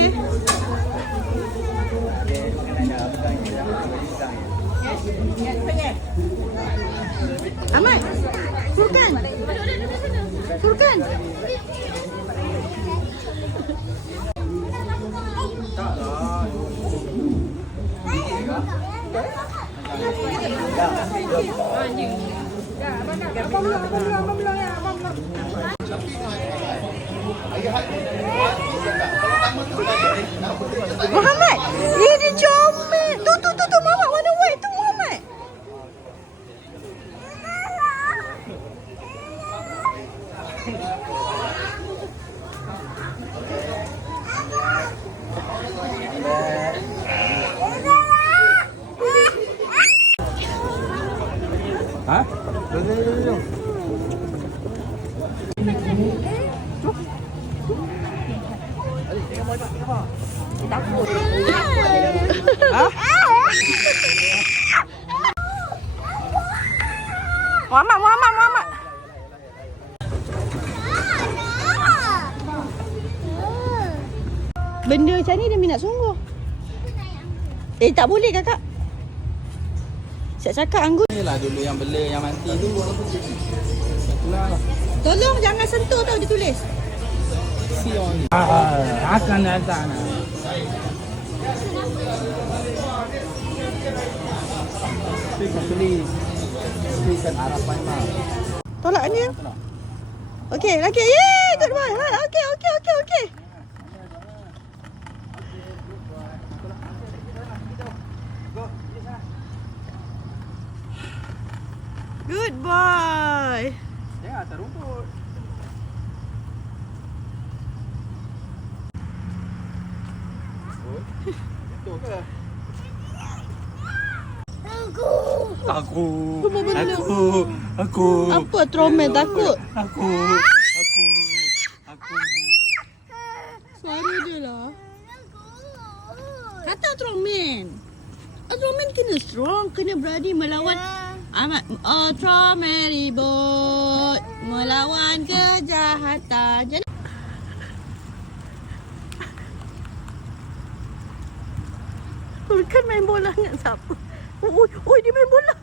okey. Ahmad, Furkan. Furkan. Muhammad, ini comel. Tu Muhammad warna white tu Muhammad. Hah? Jom. Muhammad. Benda macam ni dia minat sungguh. Tak boleh kakak. Saya cakap anggun. Inilah dulu yang bela yang mati tu. Itulah. Tolong jangan sentuh tau dia tulis. Si on. Akan datang. Berikan harapan mah. Tolak ni. Okey, okey. Yeay, good boy. Okey. Good boy. Jangan atas rumput. Betul ke? Aku. Apa tromel takut? Aku. Suara dia lah. Kata Ultraman. Ultraman kena strong, kena berani melawan Ultraman ribut, melawan kejahatan. Kan main bola dengan siapa? Oi, dia main bola.